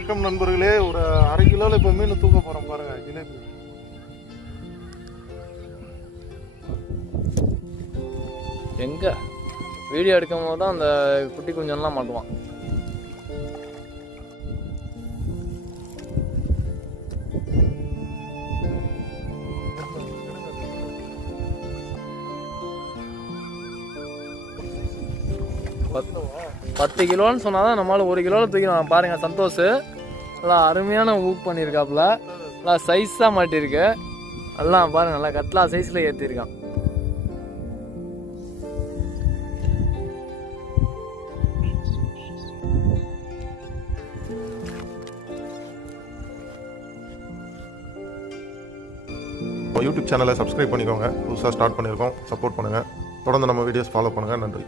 வணக்கம் நண்பர்களே. ஒரு 1/2 கிலோவில் இப்போ மீன் தூக்க போகிறோம் பாருங்க. ஜிலேபி எங்கே வீடியோ எடுக்கும் போது தான் அந்த குட்டி குஞ்சன்லாம் மாட்டுவான். பத்து கிலோன்னு சொன்னாதான் நம்மளால 1 கிலோவில் தூக்கிடுவான் பாருங்க. சந்தோஷ் நல்லா அருமையான ஊக் பண்ணியிருக்காப்புல. நல்லா சைஸாக மாட்டிருக்கு. எல்லாம் பாருங்க நல்லா கட்லா சைஸில் ஏற்றிருக்கான். யூடியூப் சேனலை சப்ஸ்கிரைப் பண்ணிக்கோங்க. புதுசாக ஸ்டார்ட் பண்ணியிருக்கோம். சப்போர்ட் பண்ணுங்கள். தொடர்ந்து நம்ம வீடியோஸ் ஃபாலோ பண்ணுங்கள். நன்றி.